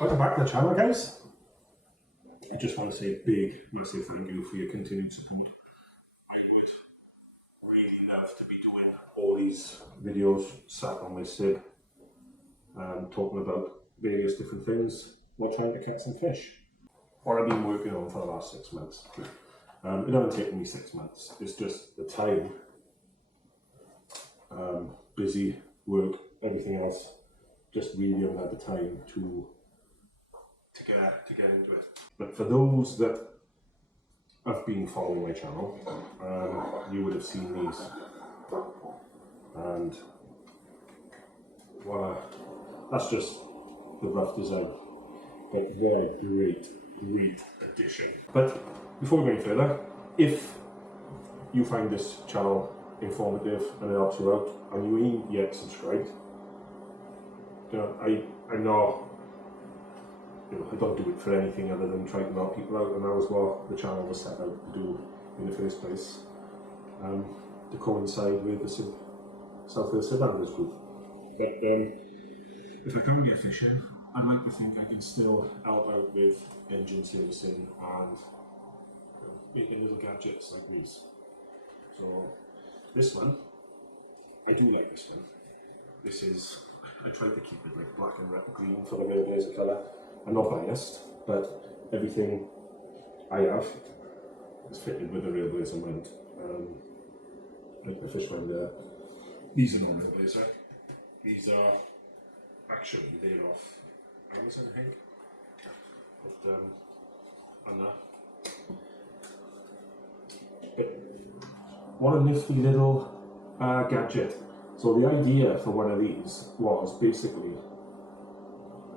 Welcome back to the channel, guys. I just want to say a big, massive thank you for your continued support. I would really love to be doing all these videos sat on my Sib, talking about various different things while trying to catch some fish. What I've been working on for the last 6 months. It hasn't taken me 6 months, it's just the time, busy, work, everything else, just really haven't had the time to get into it. But for those that have been following my channel, you would have seen these, and voila, that's just the rough design. But they're a great addition. But before we go any further, if you find this channel informative and it helps you out, and you ain't yet subscribed, you know, I'm not, I don't do it for anything other than trying to help people out, and that was what the channel was set out to do in the first place, to coincide with the South Wales Sib Anglers group. But if I can't get fishing, I'd like to think I can still help out with engine servicing and making little gadgets like these. So this one, I do like this one. This is, I tried to keep it like black and red green for the real blazer colour. I'm not biased, but everything I have is fitted with the real blazer mount. Like the fish finder, these are not real blazer. These are actually, they're off Amazon, I think. But, and that. But what a nifty little gadget. So the idea for one of these was basically,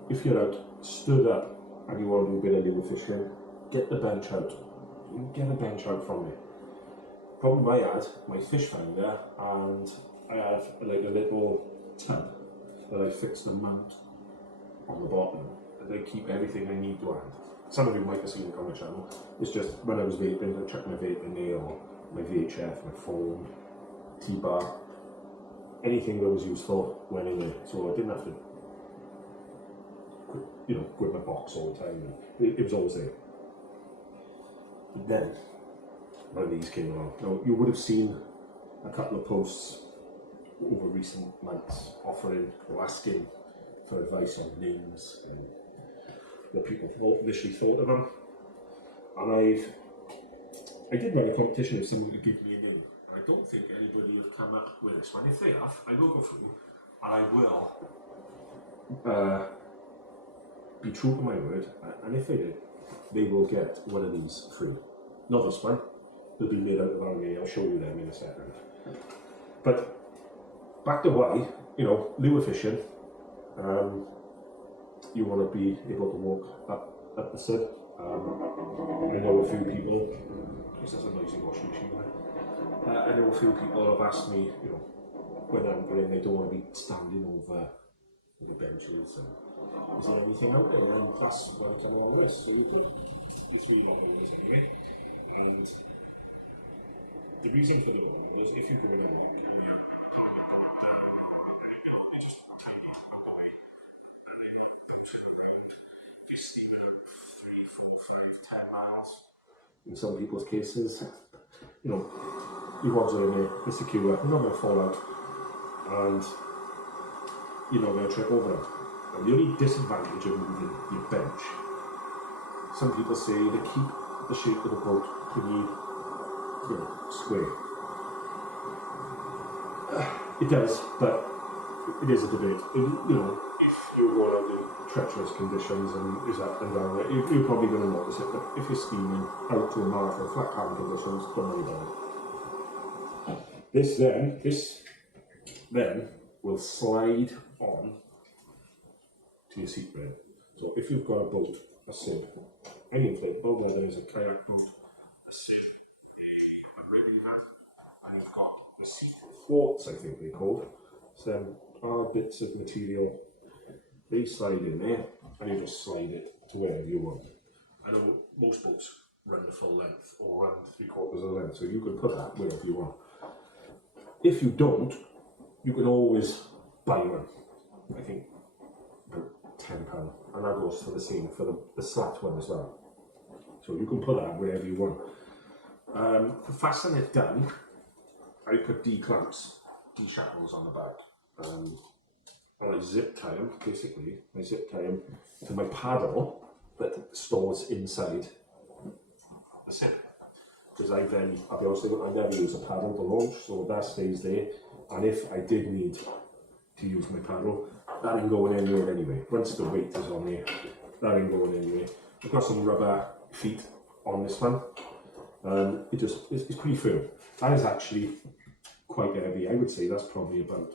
if you're out, stood up, and you want to do a bit of lure fishing, get the bench out. You get a bench out from me. Problem I had, my fish finder, and I have like a little tub that I fixed a mount on the bottom, and they keep everything I need to hand. Some of you might have seen it on my channel. It's just when I was vaping, I chucked my vape in there, or my VHF, my phone, T-bar, anything that was useful went in there. So I didn't have to, go in my box all the time. It was always there. But then, one of these came along. Now, you would have seen a couple of posts over recent months offering or asking for advice on names and what people initially thought of them. And I did run a competition with someone to give me a name. I don't think anybody have come up with this one. If they have, I will go through and I will be true to my word, and if they did, they will get one of these free. Not this one, they'll be made out of aluminium. I'll show you them in a second. But back to why, lure fishing, you want to be able to walk up the Sib. I know a few people, this is a noisy washing machine there. I know a few people have asked me, when I'm going, they don't want to be standing over benches, and is there anything out there? And plus, when I come along this, so you could. It's really not doing this anyway. And the reason for the bottom is if you're going out, you just tiny away, and then around 50 minutes, 3, 4, 5, 10 miles. In some people's cases, your rods are in there, they're secure, you're not going to fall out, and you're not going to trip over it. And the only disadvantage of moving your bench, some people say to keep the shape of the boat pretty, square. It does, but it is a debate. If you're going under treacherous conditions and is up and down, you're probably going to notice it. But if you're steaming out to a mark or flat cabin conditions, don't worry about it. This then will slide on to your seat bed. So if you've got a boat, a Sib, an inflatable, whether it's a kayak boat, a Sib, a rib even, and you've got the seat thwarts, I think they're called. So them are bits of material, they slide in there, and you just slide it to wherever you want. I know most boats run the full length or run 3/4 of the length, so you can put that wherever you want. If you don't, you can always buy one. I think about £10, and that goes for the same for the slat one as well. So you can put that wherever you want. To fasten it down, I put D-clamps, D-shackles on the back, and I zip tie them, basically. I zip tie them to my paddle that stores inside the Sib. Because I'll be honest with you, I never use a paddle to launch, so that stays there. And if I did need to use my paddle, that ain't going anywhere anyway. Once the weight is on there, that ain't going anywhere. I've got some rubber feet on this one. It's pretty firm. That is actually quite heavy. I would say that's probably about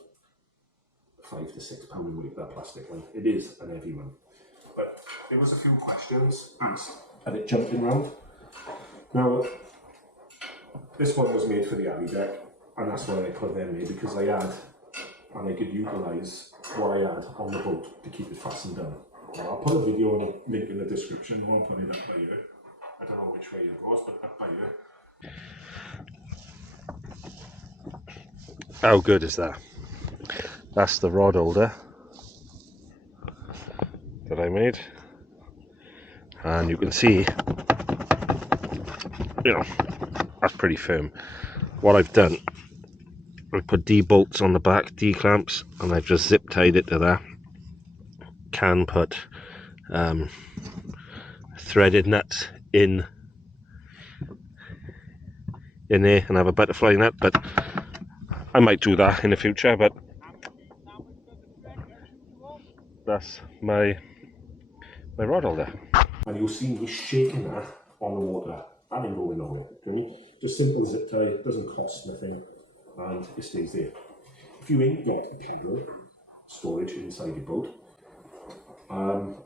£5 to £6 weight, that plastic one. It is an heavy one. But there was a few questions asked at it jumping round. Now, this one was made for the alley deck, and that's why I put them there, because I had, and I could utilise what I had on the boat to keep it fastened down. I'll put a video and a link in the description, or I'll put it up by here. I don't know which way it goes, but up by here. How good is that? That's the rod holder that I made, and you can see, you know, that's pretty firm. What I've done, I put D bolts on the back, D clamps, and I've just zip tied it to that. Can put threaded nuts in there and have a butterfly nut, but I might do that in the future. But that's my rod holder. And you'll see me shaking that on the water. That ain't going nowhere. Just simple zip tie, doesn't cost nothing, and it stays there. If you ain't got a pedal storage inside your boat,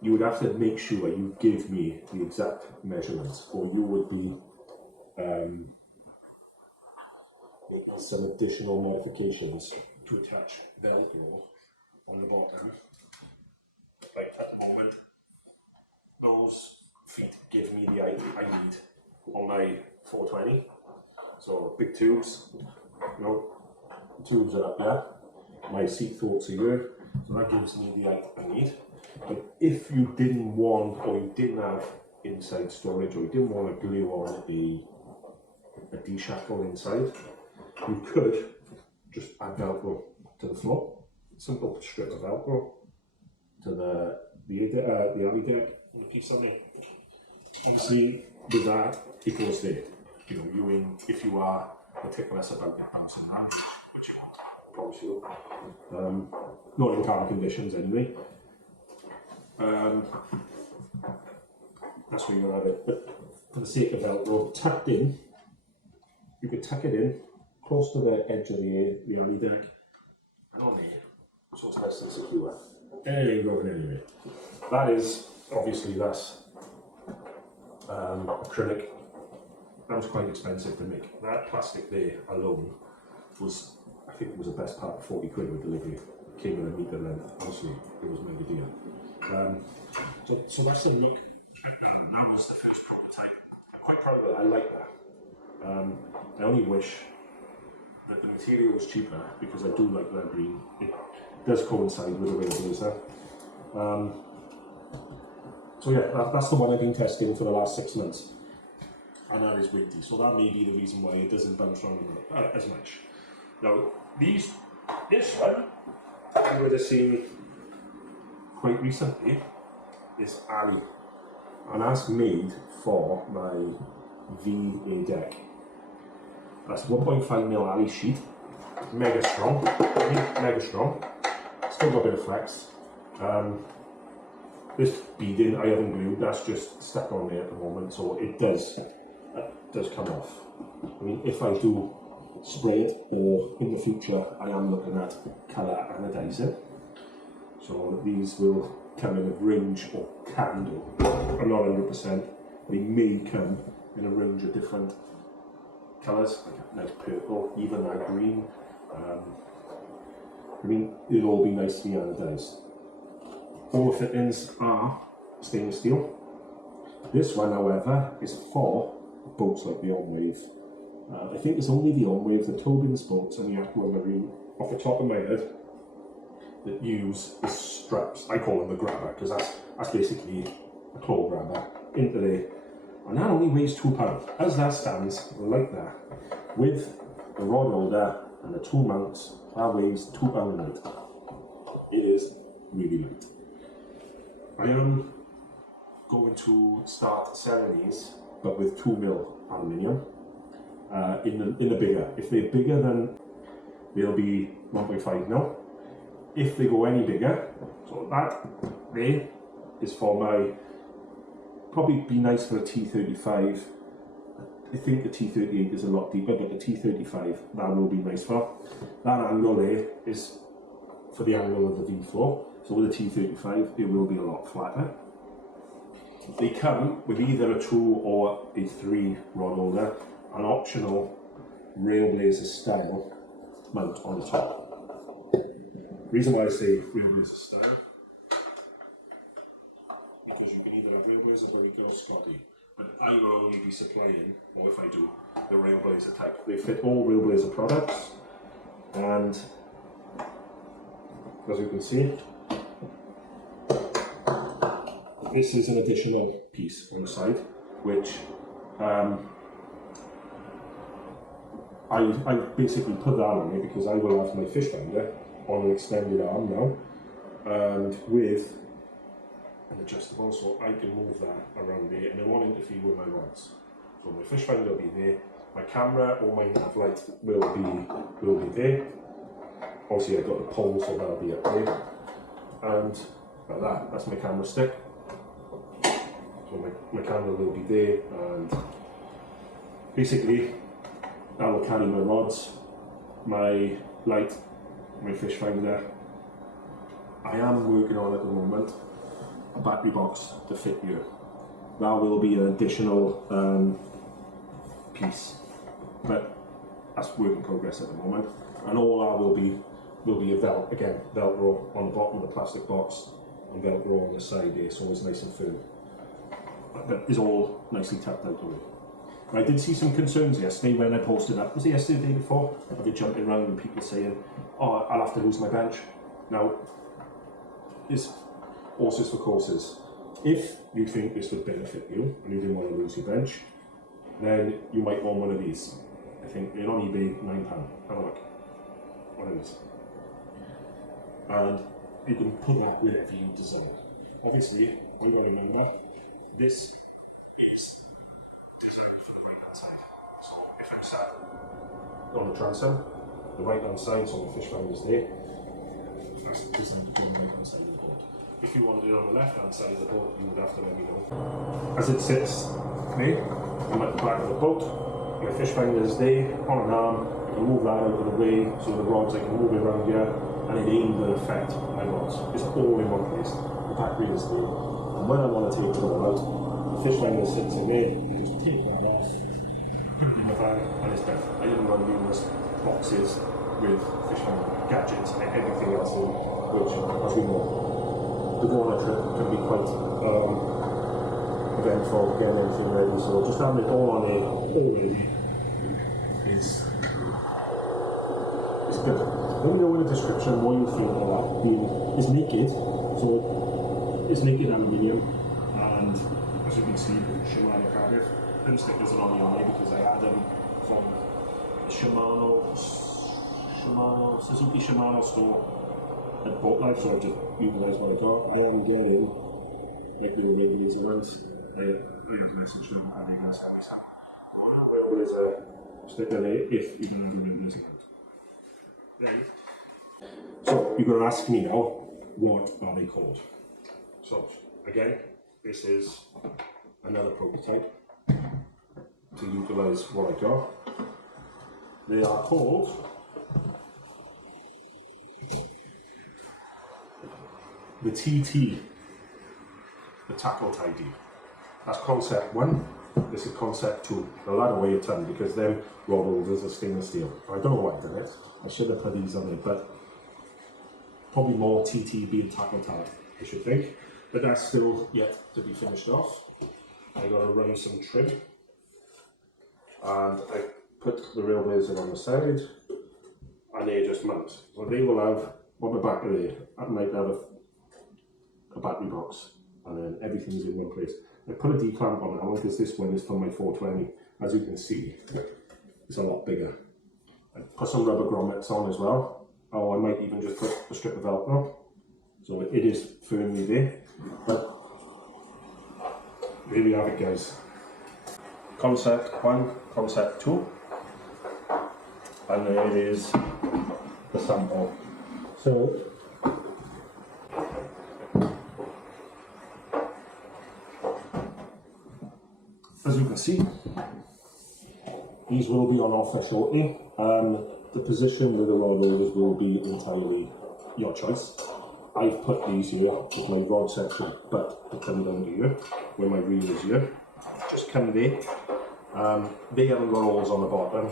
you would have to make sure you give me the exact measurements, or you would be making some additional modifications to attach Velcro on the bottom. Like at the moment, those feet give me the height I need on my 420. So big tubes, you know, the tubes are up there. My seat thoughts are here, so that gives me the height I need. But if you didn't want, or you didn't have inside storage, or you didn't want to glue on a D-shackle inside, you could just add Velcro to the floor. Simple strip of Velcro to the alley deck and the piece on there. Obviously, with that, it goes there. You know, if you are meticulous about your bouncing around, which you probably not in calm conditions anyway. That's where you're gonna have it. But for the sake of Velcro, tucked in, you could tuck it in close to the edge of the alley deck, and on there, so it's nice and secure. There you go, anyway. That is, obviously, that's acrylic. That was quite expensive to make. That plastic there alone was, I think it was the best part of 40 quid with delivery. It came in a metre length. Honestly, it was made a deal. So that's a look. That was the first prototype. I'm quite proud of it. I like that. I only wish that the material was cheaper, because I do like that green. It does coincide with the way it is there. So yeah, that's the one I've been testing for the last 6 months. And that is windy, so that may be the reason why it doesn't bounce around as much. Now, this one, you would have seen quite recently, is Ali. And that's made for my VA deck. That's 1.5mm Ali sheet, mega strong, mega strong. Still got a bit of flex. This beading I haven't glued, that's just stuck on there at the moment, so it does come off. I mean, if I do spray it, or in the future I am looking at colour anodizing, so these will come in a range of candle. I'm not 100%. They may come in a range of different colours, like a nice purple, even that green. I mean, it'll all be nicely anodized. All the fittings are stainless steel. This one, however, is for boats like the On-Wave. I think it's only the On-Wave, the Tobin's boats and the Aquamarine, off the top of my head, that use the straps. I call them the grabber because that's basically a claw grabber into there, and that only weighs £2. As that stands like that, with the rod holder and the two mounts, that weighs £2 light. It is really light. I am going to start selling these, but with 2mm aluminium in the bigger. If they're bigger, then they'll be 1.5mm. If they go any bigger, so that there is for my, probably be nice for a T35. I think the T38 is a lot deeper, but the T35, that will be nice for. That angle there is for the angle of the V4. So with the T35, it will be a lot flatter. They come with either a 2 or a 3 rod holder, an optional Railblazer style mount on the top. The reason why I say Railblazer style, because you can either have Railblazer or Scotty, but I will only be supplying, or if I do, the Railblazer type. They fit all Railblazer products, and as you can see, this is an additional piece on the side, which I basically put that on here because I will have my fish finder on an extended arm now, and with an adjustable, so I can move that around there and it won't interfere with my rods. So my fish finder will be there, my camera or my nav light will be there. Obviously I've got the pole, so that'll be up there, and like that's my camera stick. So my camera will be there, and basically that will carry my rods, my light, my fish finder. I am working on at the moment a battery box to fit here. That will be an additional piece, but that's work in progress at the moment. And all that will be a Velcro on the bottom of the plastic box and Velcro on the side here, so it's nice and firm. But it's all nicely tapped out away. I did see some concerns yesterday when I posted that. Was it yesterday or the day before? I've been jumping around and people saying, oh, I'll have to lose my bench. Now, it's horses for courses. If you think this would benefit you and you didn't want to lose your bench, then you might want one of these. I think they're on eBay, £9. Have a look. What it is. And you can put that wherever you desire. Obviously, you got to remember, this is designed for the right hand side. So if I'm sat on the transom, the right hand side, so my fish finder's there, that's designed to be on the right hand side of the boat. If you wanted it on the left hand side of the boat, you would have to let me know. As it sits there, I'm at the back of the boat, my fish finder's there on an arm, I can move that out of the way so the rods, I can move it around here, and it ain't going to affect my rods. It's all in one place. The battery is there. And when I want to take it all out, the fish finder sits in there, I just take that off, put it in my van, and it's done. I didn't run numerous boxes with fish finder gadgets and everything else in, which, as we know, the go-on trip can be quite eventful, getting everything ready. So just having it all on here already is good. Let me know in the description what you think of that. It's naked, so it's naked aluminium, and as you can see, Shimano Cardiff. Them stickers are on the eye because I had them from Suzuki Shimano store at Boat Life, so I just utilised what I got. I am getting like the Railblazer ones. Here's nice and true, and I guess Railblazer sticker there if you're going to have a Railblazer out. Then, so you're going to ask me now, what are they called? So again, this is another prototype to utilise what I got. They are called the TT, the tackle tidy. That's concept 1. This is concept 2. Now that'll weigh a ton because them rod holders are stainless steel. I don't know why I did it. I should have put these on there, but probably more TT being tackle tag, I should think. But that's still yet to be finished off. I got to run some trim, and I put the Railblazer on the side, and they just mount. So they will have on the back of there, I might have a battery box, and then everything's in one place. I put a D-clamp on that one because this one is from my 420. As you can see, it's a lot bigger. I put some rubber grommets on as well, or I might even just put a strip of Velcro. So it is firmly there. But there we have it, guys. Concept 1, concept 2, and there it is, the sample. So as you can see, these will be on offer shortly. The position with the rod holders will be entirely your choice. I've put these here with my rod section, but they come down here where my reel is here. Just come there. They haven't got holes on the bottom,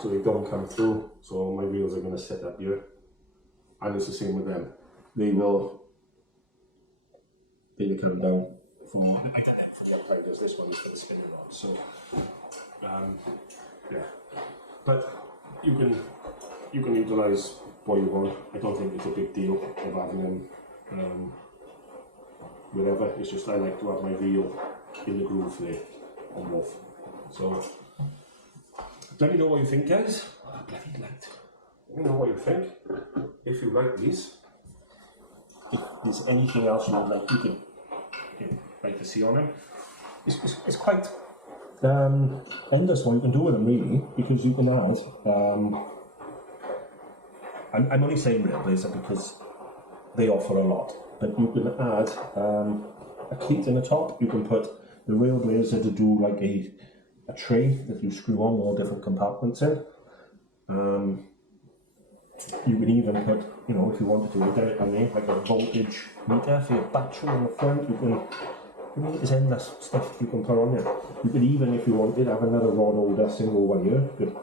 so they don't come through. So my reels are going to sit up here, and it's the same with them. They will come down from because this one is for the spinning rod. So yeah, but you can utilize what you want. I don't think it's a big deal of having them whatever. It's just I like to have my reel in the groove there on both. So let me know what you think, guys. Oh, bloody light. Let me know what you think. If you like these, if there's anything else you would like, you can like to see on them. It's quite endless what you can do with them, really, because you can add. I'm only saying Railblazer because they offer a lot, but you can add a kit in the top. You can put the Railblazer to do like a tray that you screw on all different compartments in. You can even put, you know, if you wanted to, we've done it on there, like a voltage meter for your battery on the front. You can, I mean, there's endless stuff you can put on there. You could even, if you wanted, have another rod holder single wire, good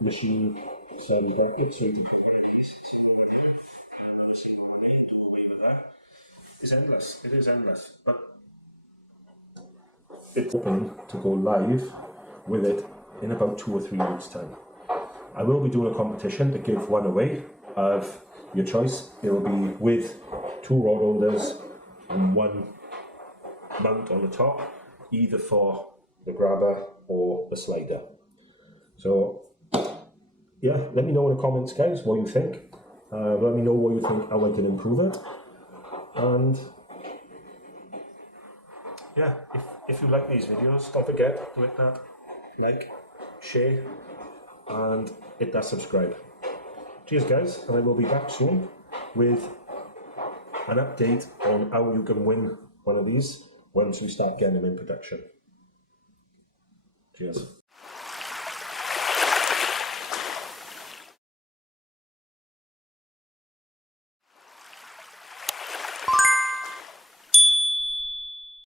machine side bracket, so you can it's endless. It is endless, but it's open to go live with it in about 2 or 3 weeks' time. I will be doing a competition to give one away of your choice. It will be with 2 rod holders and 1 mount on the top, either for the grabber or the slider. So yeah, let me know in the comments, guys, what you think. Let me know what you think, how I can improve it. And yeah, if you like these videos, don't forget to hit that like, share, and hit that subscribe. Cheers, guys, and I will be back soon with an update on how you can win one of these once we start getting them in production. Cheers.